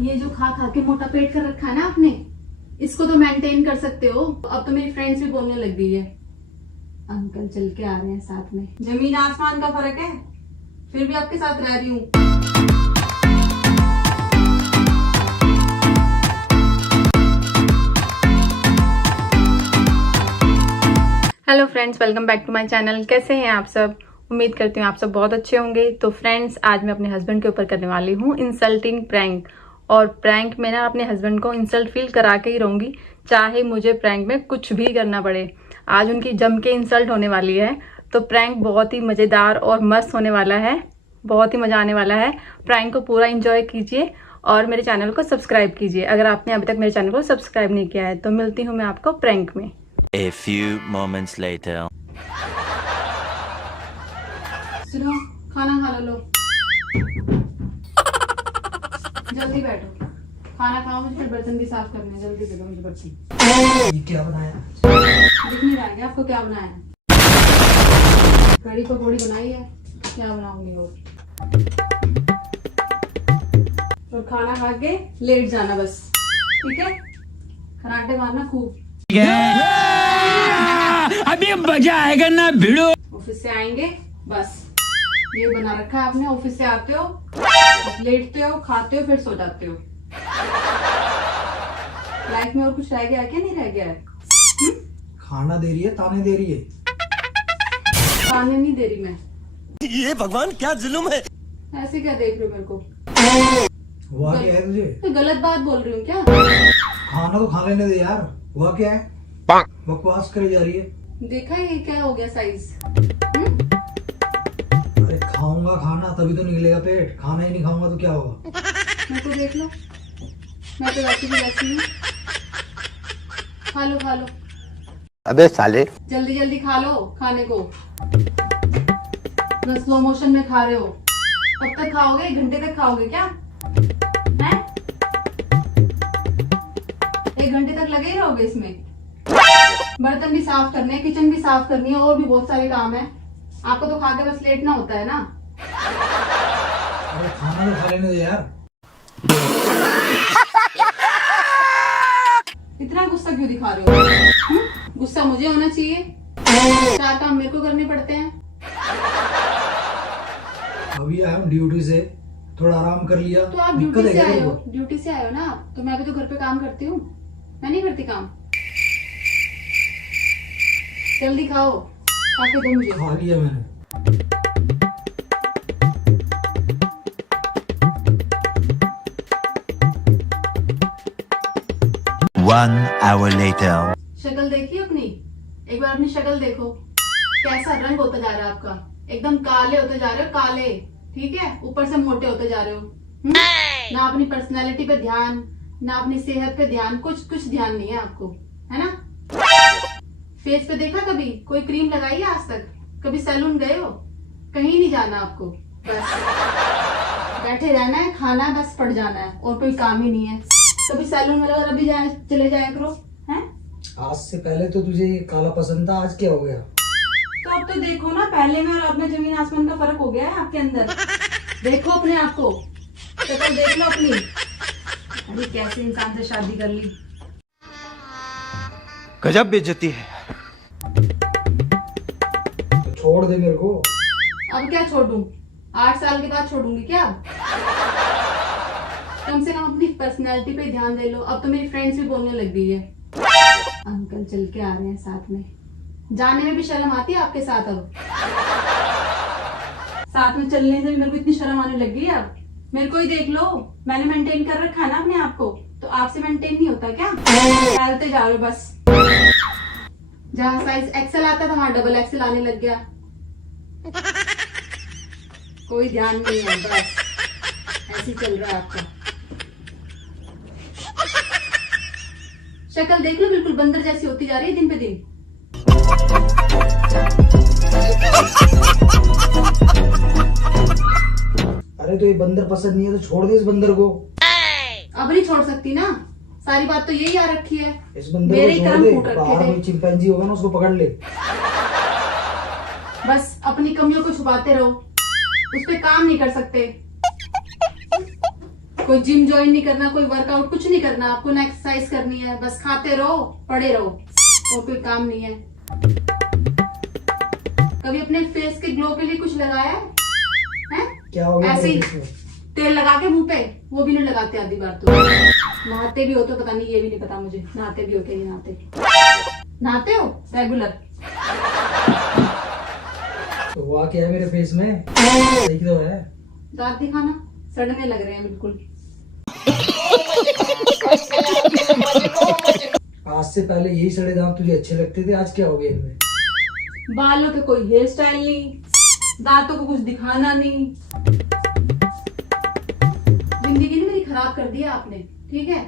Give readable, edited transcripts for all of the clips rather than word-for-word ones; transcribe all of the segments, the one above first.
ये जो खा खा के मोटा पेट कर रखा है ना आपने, इसको तो मेंटेन कर सकते हो। अब तो मेरी फ्रेंड्स भी बोलने लग गई है अंकल चल के आ रहे हैं साथ में। जमीन आसमान का फर्क है, फिर भी आपके साथ रह रही हूँ। Hello friends, welcome back to my channel. कैसे हैं आप सब? उम्मीद करती हूँ आप सब बहुत अच्छे होंगे। तो फ्रेंड्स, आज मैं अपने हस्बैंड के ऊपर करने वाली हूँ इंसल्टिंग प्रैंक। और प्रैंक में ना अपने हस्बैंड को इंसल्ट फील करा के ही रहूंगी, चाहे मुझे प्रैंक में कुछ भी करना पड़े। आज उनकी जम के इंसल्ट होने वाली है, तो प्रैंक बहुत ही मजेदार और मस्त होने वाला है, बहुत ही मजा आने वाला है। प्रैंक को पूरा एंजॉय कीजिए और मेरे चैनल को सब्सक्राइब कीजिए अगर आपने अभी तक मेरे चैनल को सब्सक्राइब नहीं किया है। तो मिलती हूँ मैं आपको प्रैंक में। A few moments later. सुनो, खाना खा लो। जल्दी बैठो, खाना खाओ, मुझे फिर बर्तन भी साफ करने हैं। जल्दी दे दो मुझे बर्तन। ये क्या बनाया? दिख नहीं रहा है क्या आपको क्या बनाया है? कड़ी पकौड़ी बनाई है, क्या बनाऊंगी और खाना खा के लेट जाना बस, ठीक है? खराटे मारना खूब। अभी मजा आएगा ना भिड़ो। ऑफिस से आएंगे बस ये बना रखा है आपने। ऑफिस से आते हो, लेटते हो, खाते हो, फिर सो जाते हो। लाइफ में और कुछ रह गया क्या? नहीं रह गया है। खाना दे रही है, ताने दे रही है। खाने नहीं दे रही मैं। ये भगवान क्या जुल्म है। ऐसे क्या देख रहे हो मेरे को? हुआ क्या है तुझे? तो गलत बात बोल रही हूँ क्या? खाना तो खा लेने दे यार। हुआ क्या है? बकवास करी जा रही है। देखा ये क्या हो गया साइज? अरे खाऊंगा खाना तभी तो निकलेगा पेट, खाना ही नहीं खाऊंगा तो क्या होगा? मेरे को देख लो, मैं तो वैसे भी वैसी हूँ। खा लो खा लो, अबे साले। जल्दी जल्दी खा लो खाने को। बस स्लो मोशन में खा रहे हो। कब तक खाओगे? 1 घंटे तक खाओगे क्या? हैं? 1 घंटे तक लगे ही रहोगे इसमें? बर्तन भी साफ करने हैं, किचन भी साफ करनी है, और भी बहुत सारे काम है। आपको तो खा के बस लेटना होता है ना। अरे खाना तो खा लेने दे यार। इतना गुस्सा क्यों दिखा रहे हो? गुस्सा मुझे होना चाहिए, 4 काम मेरे को करने पड़ते हैं। अभी आया हूँ ड्यूटी से, थोड़ा आराम कर लिया। तो आप दिक्कत ड्यूटी है से क्या आए हो, तुमको? ड्यूटी से आए हो ना, तो मैं भी तो घर पे काम करती हूँ। मैं नहीं करती काम? जल्दी खाओ, खाके दो मुझे। खा लिया मैंने। 1 hour later. शक्ल देखी अपनी? एक बार अपनी शक्ल देखो, कैसा रंग होता जा रहा है आपका। एकदम काले होते जा रहे हो, काले। ठीक है, ऊपर से मोटे होते जा रहे हो। ना अपनी पर्सनालिटी पे ध्यान, ना अपनी सेहत पे ध्यान, कुछ ध्यान नहीं है आपको, है ना? फेस पे देखा कभी? कोई क्रीम लगाई है आज तक? कभी सैलून गए हो? कहीं नहीं जाना आपको, बस बैठे रहना है, खाना है, बस पड़ जाना है, और कोई काम ही नहीं है। कभी सैलून वगैरह भी चले जाया करो, हैं? आज से पहले तो तुझे ये काला पसंद था, आज क्या हो गया? तो अब तो देखो ना, पहले में और अब में जमीन आसमान का फर्क हो गया है आपके अंदर। देखो अपने आप को, शक्ल देख लो अपनी। अरे कैसे इंसान से शादी कर ली। गजब बेइज्जती है। तो छोड़ दे मेरे को। अब क्या छोड़ूं? 8 साल के बाद छोड़ूंगी क्या? कम से कम अपनी पर्सनैलिटी पे ध्यान दे लो। अब तो मेरी फ्रेंड्स भी बोलने लग गई है अंकल चल के आ रहे हैं साथ में। जाने में भी शर्म आती है आपके साथ? अब साथ में चलने से भी मेरे को इतनी शर्म आने लग गई है। अब मेरे को ही देख लो, मैंने मेंटेन कर रखा है ना अपने आप को, तो आपसे मेंटेन नहीं होता क्या? फैलते जा रहे हो बस। जहाँ साइज एक्सेल आता था वहां डबल एक्सेल आने लग गया। कोई ध्यान नहीं है, बस ऐसे चल रहा है आपका। शक्ल देख लो, बिल्कुल बंदर जैसी होती जा रही है दिन पे दिन। अरे तो ये बंदर पसंद नहीं है तो छोड़ दे इस बंदर को। अब नहीं छोड़ सकती ना, सारी बात तो यही आ रखी है। इस बंदर मेरे को ही छोड़ कर्म दे। फूट रखे बाहर थे। कोई चिंपैंजी होगा ना, उसको पकड़ ले। बस अपनी कमियों को छुपाते रहो, उस पे काम नहीं कर सकते। कोई जिम ज्वाइन नहीं करना, कोई वर्कआउट कुछ नहीं करना आपको, ना एक्सरसाइज करनी है, बस खाते रहो पड़े रहो और कोई काम नहीं है। कभी अपने फेस के ग्लो के लिए कुछ लगाया है? क्या हो गया ऐसे ही तेरे face में? तेल लगा के मुंह पे, वो भी नहीं लगाते आधी बार तो। नहाते भी हो तो पता नहीं, ये भी नहीं पता मुझे नहाते भी हो क्या नहीं नहाते। नहाते हो रेगुलर? तो हुआ क्या है मेरे फेस में? सही तो है। दांत दिखाना, सड़ने लग रहे हैं बिल्कुल। आज से पहले यही सड़े दांत तुझे अच्छे लगते थे, आज क्या हो गया इनमें? बालों पे कोई हेयर स्टाइल नहीं, दांतों को कुछ दिखाना नहीं, जिंदगी ने मेरी खराब कर दिया आपने, ठीक है।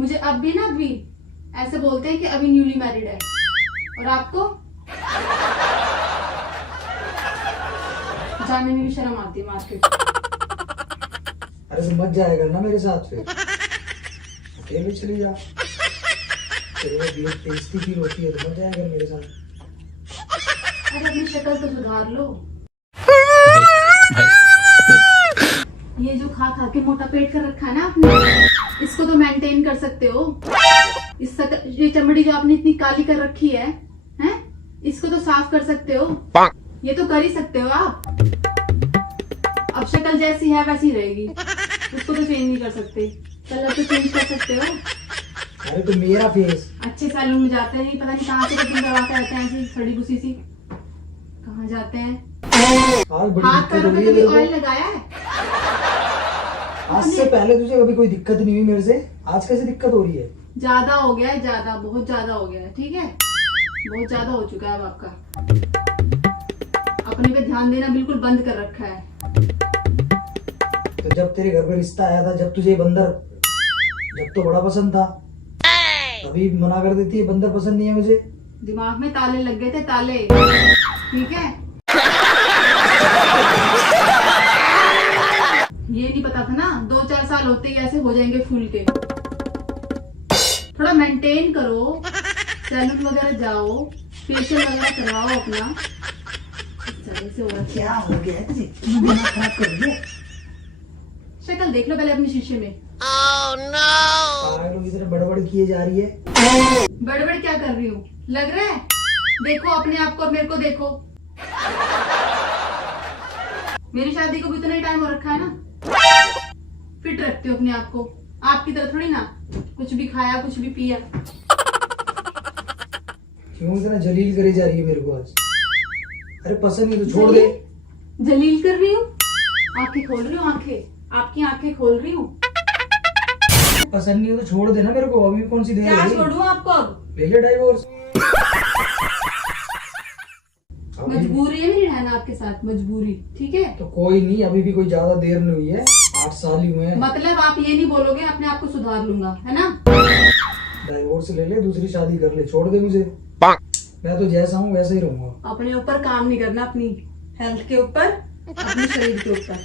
मुझे अब भी ना अभी ऐसे बोलते हैं कि अभी न्यूली मैरिड है, और आपको जाने में भी शर्म आती है मार्केट। अरे तो मत जाया करना मेरे साथ फिर, अकेले चली जा। तेरे को बीयर टेस्टी फील होती है तो मत जाया कर मेरे साथ। अरे अपनी शक्ल तो सुधार लो। ये जो खा खा के मोटा पेट कर रखा है ना आपने, इसको तो मेंटेन कर सकते हो। ये चमड़ी जो आपने इतनी काली कर रखी है, हैं? इसको तो साफ कर सकते हो, ये तो कर ही सकते हो आप। अब शक्ल जैसी है वैसी रहेगी, उसको तो चेंज नहीं कर सकते, कलर तो चेंज कर सकते हो। अरे तो मेरा फेस अच्छे सैलून में जाते हैं, पता नहीं कहाँ से कटिंग करवा के आते हैं, ऐसी सड़ी भूसी सी। कहाँ जाते हैं? आज बड़ी हाथ दिक्कत हो पैरों रही पे है कभी मेरे को। ऑयल लगाया है? आज से पहले तुझे कभी कोई दिक्कत नहीं हुई मेरे से, आज कैसे दिक्कत हो रही है? ज्यादा हो गया है, ज्यादा, बहुत ज्यादा हो गया है, ठीक है। बहुत ज्यादा हो चुका है अब आपका। अपने पे ध्यान देना बिल्कुल बंद कर रखा है। तो जब तेरे घर पे रिश्ता आया था, जब तुझे ये बंदर जब तो बड़ा पसंद था, अभी मना कर देती है बंदर पसंद नहीं है मुझे। दिमाग में ताले लग गए थे, ताले, ठीक है। ये नहीं पता था ना 2-4 साल होते ही ऐसे हो जाएंगे फूल के। थोड़ा मेंटेन करो, सैलून वगैरह जाओ, फेशियल वगैरह करवाओ अपना। इस तरह से हो रहा है। क्या हो गया है तुझे? दिमाग खराब कर दिया। शक्ल देख लो पहले अपने शीशे में। पागलों की तरह बड़बड़ किए जा रही है। बड़बड़ क्या कर रही हूँ, लग रहा है? देखो अपने आप को और मेरे को देखो। मेरी शादी को भी इतना ही टाइम हो रखा है ना। फिट रखते हो अपने आप को, आपकी तरह थोड़ी ना कुछ भी खाया कुछ भी पिया। क्यों इतना जलील करे जा रही है मेरे को आज? अरे पसंद नहीं तो छोड़ दे। जलील कर रही हूँ? आंखें खोल रही हूँ, आंखें, आपकी आंखें खोल रही हूँ। पसंद नहीं हो तो छोड़ देना मेरे को, अभी कौन सी देर क्या है? छोड़ूं आपको अब? ले ले डाइवोर्स। मजबूरी है मेरी रहना आपके साथ, मजबूरी, ठीक है। तो कोई नहीं, अभी भी कोई ज्यादा देर नहीं हुई है, 8 साल ही हुए हैं। मतलब आप ये नहीं बोलोगे अपने आप को सुधार लूंगा, है ना? डाइवोर्स ले ले, दूसरी शादी कर ले, छोड़ दे मुझे। मैं तो जैसा हूँ वैसा ही रहूंगा। अपने ऊपर काम नहीं करना, अपनी हेल्थ के ऊपर, अपने शरीर के ऊपर।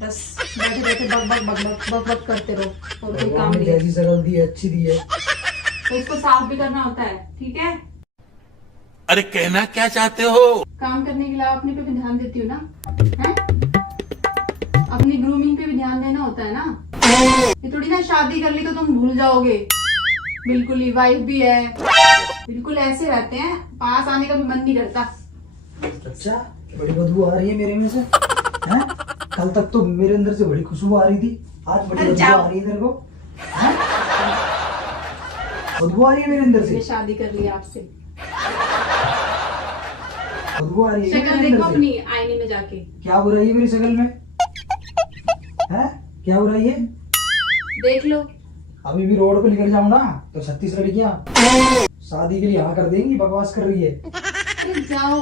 बस बैठे बैठे बक बक बक बक बक बक करते रहो, और कोई काम भगवान ने नहीं है। जैसी शक्ल दी है अच्छी दी है। तो इसको साफ भी करना होता है, ठीक है। अरे कहना क्या चाहते हो? काम करने के अलावा अपने पे भी ध्यान देती हूँ ना, है? अपनी ग्रूमिंग पे भी ध्यान देना होता है ना। ये थोड़ी ना शादी कर ली तो तुम भूल जाओगे, बिल्कुल ही। वाइफ भी है, बिल्कुल ऐसे रहते हैं, पास आने का भी मन नहीं करता। अच्छा, बड़ी बदबू आ रही है मेरे में से, हैं? कल तक तो मेरे अंदर से बड़ी खुशबू आ रही थी, आज बड़ी बदबू आ रही है तेरे को, हैं? बदबू आ रही है मेरे अंदर से, ये शादी कर ली आपसे। बदबू आ रही है शक्ल मेरे देखो अंदर से। अपनी आईने में जाके। क्या बुराई है मेरी शक्ल में? हैं? क्या बुराई है? देख लो। अभी भी रोड पे निकल जाऊं ना तो 36 लड़कियां शादी के लिए हाँ कर देंगी, बकवास कर रही है। अरे जाओ,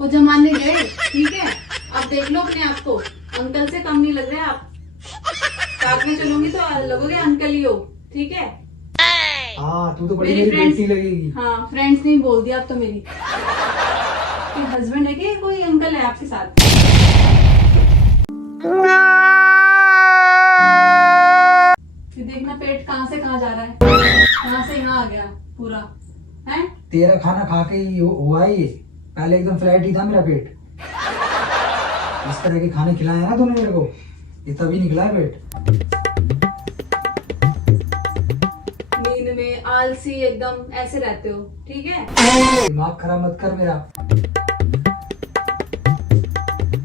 वो जमाने गए, ठीक है। अब देख लो अपने आप को, अंकल से कम नहीं लग रहे आप। साथ में चलूंगी तो लगोगे अंकल ही हो, ठीक है। हाँ, तू तो बड़ी मेरी मेरी बेटी लगेगी। हाँ, फ्रेंड्स नहीं बोल दिया अब तो मेरी। हस्बैंड है कि कोई अंकल है आपके साथ? ये देखना पेट कहाँ से कहाँ जा रहा है, कहाँ से यहाँ आ गया पूरा, है? तेरा खाना खा के ही हुआ है ये, पहले एकदम फ्लैट ही था मेरा पेट। इस तरह के खाने खिलाए हैं ना तूने मेरे को, ये तभी निकला है पेट। नींद में आलसी एकदम ऐसे रहते हो, ठीक है? दिमाग खराब मत कर मेरा।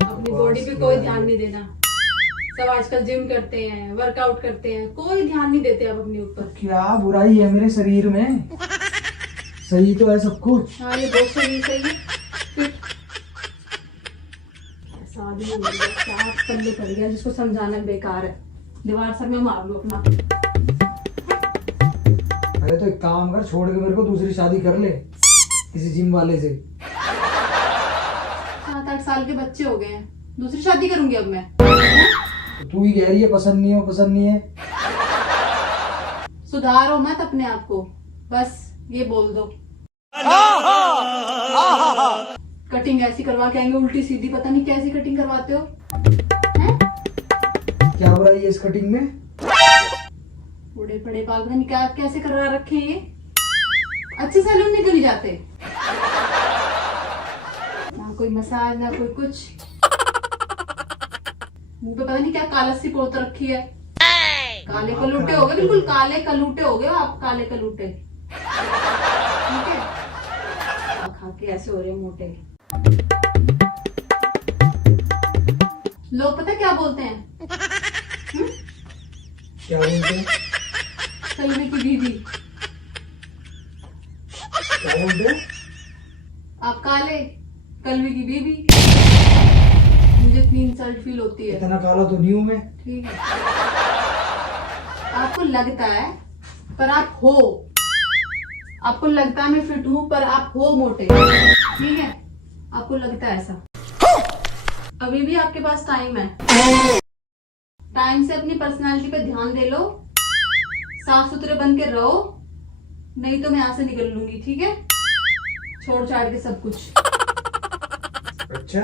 अपनी बॉडी पे कोई ध्यान नहीं देना। सब आजकल जिम करते हैं, वर्कआउट करते हैं, कोई ध्यान नहीं देते अब अपने ऊपर। क्या बुराई है मेरे शरीर में? सही तो है सब कुछ। हाँ, ये बहुत सही है। फिर ऐसा आदमी हो गया, क्या पल्ले पड़ गया, जिसको समझाना बेकार है। दीवार सर में मार लो अपना। अरे तो एक काम कर, छोड़ के मेरे को दूसरी शादी कर ले किसी जिम वाले से। 7-8 साल के बच्चे हो गए हैं, दूसरी शादी करूंगी अब मैं? तो तू ही कह रही है पसंद नहीं हो, पसंद नहीं है। सुधारो मत अपने आप को, बस ये बोल दो। कटिंग ऐसी करवा के आएंगे उल्टी सीधी, पता नहीं कैसी कटिंग करवाते हो हैं? क्या बुराई है इस कटिंग में? बूढ़े बड़े बाल पता नहीं क्या कैसे करवा रखे हैं ये। अच्छे सैलून में क्यों नहीं जाते? ना कोई मसाज ना कोई कुछ। मुंह पे पता नहीं क्या कालसी पोत रखी है। काले कलूटे हो गए, बिल्कुल काले कलूटे हो गए आप, काले कलूटे। ठीक है, खा के ऐसे हो रहे हैं मोटे। लोग पता क्या बोलते हैं? क्या बोलते हैं? कलवे की बीवी। क्या बोलते हैं? आप काले, कलवे की बीवी। मुझे इतनी इंसल्ट फील होती है। इतना काला तो नहीं हूं मैं। ठीक है, आपको लगता है पर आप हो। आपको लगता है मैं फिट हूं पर आप हो मोटे, ठीक है? आपको लगता है ऐसा। अभी भी आपके पास टाइम है। टाइम से अपनी पर्सनालिटी पे ध्यान दे लो, साफ सुथरे बन के रहो, नहीं तो मैं यहाँ से निकल लूंगी, ठीक है? छोड़ छाड़ के सब कुछ। अच्छा,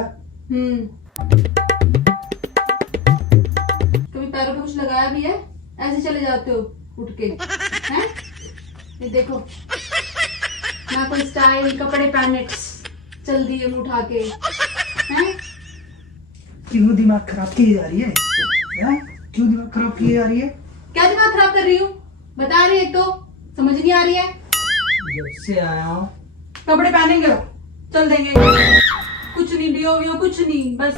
कभी पैरों पे कुछ लगाया भी है? ऐसे चले जाते हो उठ के, हैं? ये देखो ना, कोई स्टाइल कपड़े पहने चल दिए मुंह उठा के, हैं? क्यों दिमाग खराब की जा रही है? क्यों दिमाग खराब की जा रही है? क्या दिमाग खराब कर रही हूँ? बता रही है तो समझ नहीं आ रही है। जब से आया हूँ कपड़े पहनेंगे चल देंगे, कुछ नहीं डियो वियो कुछ नहीं, बस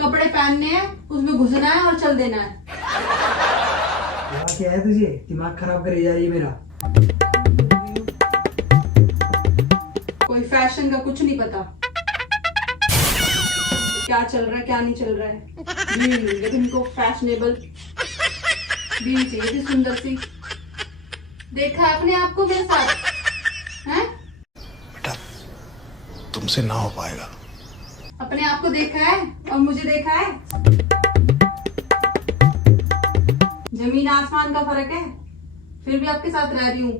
कपड़े पहनने हैं, उसमें घुसना है और चल देना है। क्या है तुझे? दिमाग खराब करे जा रही है मेरा। कोई फैशन का कुछ नहीं पता, क्या चल रहा है क्या नहीं चल रहा है। बीवी तुमको फैशनेबल बीवी चाहिए थी, सुंदर सी। देखा अपने आप को मेरे साथ, हैं? तुमसे ना हो पाएगा। अपने आप को देखा है और मुझे देखा है, जमीन आसमान का फर्क है। फिर भी आपके साथ रह रही हूँ,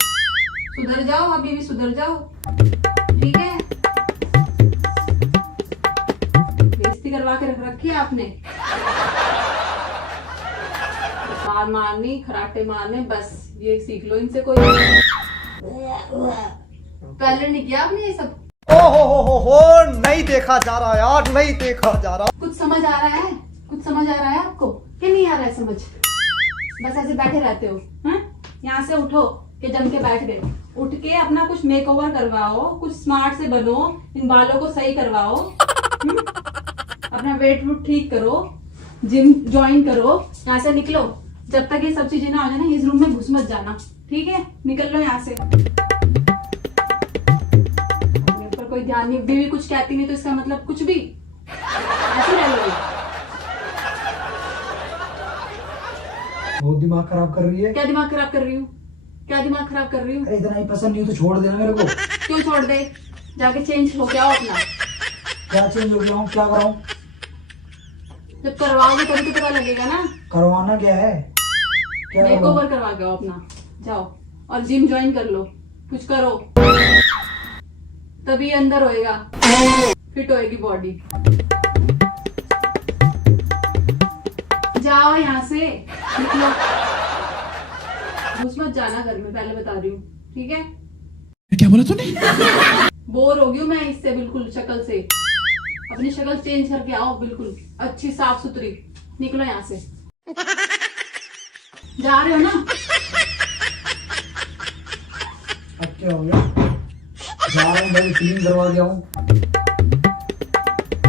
सुधर जाओ, अभी भी सुधर जाओ, ठीक है? बेइज्जती करवा के रख रखी है आपने। मार मारनी, खराटे मारने, बस ये सीख लो इनसे। कोई पहले नहीं किया आपने ये सब? हो नहीं देखा जा रहा यार, नहीं देखा जा रहा। कुछ समझ आ रहा है? कुछ समझ आ रहा है आपको कि नहीं आ रहा है समझ? बस ऐसे बैठे रहते हो, हैं? यहाँ से उठो कि जम के बैठ गए। उठ के अपना कुछ मेकओवर करवाओ, कुछ स्मार्ट से बनो, इन बालों को सही करवाओ, अपना वेट वूट ठीक करो, जिम ज्वाइन करो, यहाँ से निकलो। जब तक ये सब चीजें ना हो जाए ना, इस रूम में घुस मत जाना, ठीक है? निकल लो यहाँ से। अपने ऊपर कोई ध्यान नहीं, बीवी कुछ कहती नहीं तो इसका मतलब कुछ भी ऐसे रह लोगे। बहुत दिमाग खराब कर रही है। क्या दिमाग खराब कर रही हूँ? क्या दिमाग खराब कर रही हूँ? अरे इतना ही पसंद नहीं हो तो छोड़ देना मेरे को। क्यों छोड़ दे? जाके चेंज हो के आओ अपना। क्या चेंज हो गया हूँ? क्या कराऊं? जब करवाओगे तभी तो पता लगेगा ना। करवाना क्या है? क्या करवाऊं? मेकओवर करवा के आओ अपना, जाओ और जिम ज्वाइन कर लो, कुछ करो, तभी अंदर होएगा, फिट होएगी बॉडी। जाओ यहाँ से, निकलो, घुस मत जाना घर में, पहले बता रही हूँ, ठीक है? क्या बोला तूने? बोर हो गई हूँ मैं इससे बिल्कुल, शक्ल से। अपनी शक्ल चेंज करके आओ, बिल्कुल अच्छी साफ सुथरी। निकलो यहाँ से। जा रहे हो ना? अब क्या हो गया? जा रहा हूँ भाई, क्लीन करवा दिया हूँ।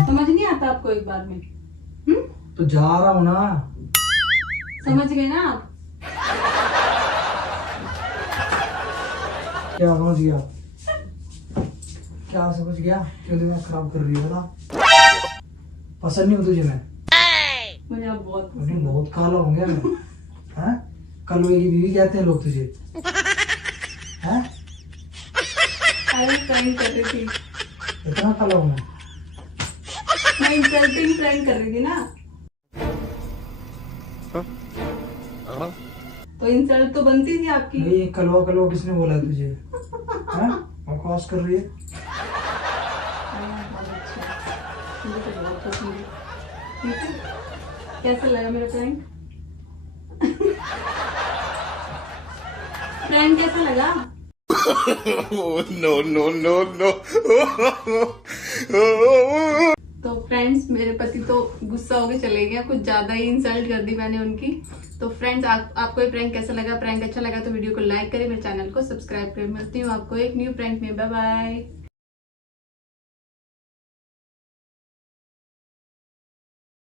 समझ नहीं आता आपको एक बार में? तो जा रहा हूँ ना। समझ गए ना आप? क्या समझ गया? क्या समझ गया? क्यों दिमाग खराब कर रही है ना? पसंद नहीं हूँ तुझे मैं? मुझे आप बहुत अरे बहुत काला हो गया मैं। हैं? कलवे की बीवी कहते हैं लोग तुझे। हैं? प्रैंक कर रही थी। इतना काला हूँ मैं इंसल्टिंग प्रैंक कर रही थी ना। तो इंसल्ट तो बनती थी आपकी। मैं? ये कलवा कलवा किसने बोला है तुझे? हैं? बकवास कर रही है। बहुत अच्छा, मुझे तो बहुत पसंद है। ठीक है, कैसा लगा मेरा प्रैंक? प्रैंक कैसा लगा? No no no no. तो फ्रेंड्स, मेरे पति तो गुस्सा होके चले गए, कुछ ज्यादा ही इंसल्ट कर दी मैंने उनकी। तो फ्रेंड्स, आपको ये प्रैंक कैसा लगा? प्रैंक अच्छा लगा तो वीडियो को लाइक करें, मेरे चैनल को सब्सक्राइब करें। मिलती हूँ आपको एक न्यू प्रैंक में। Bye bye.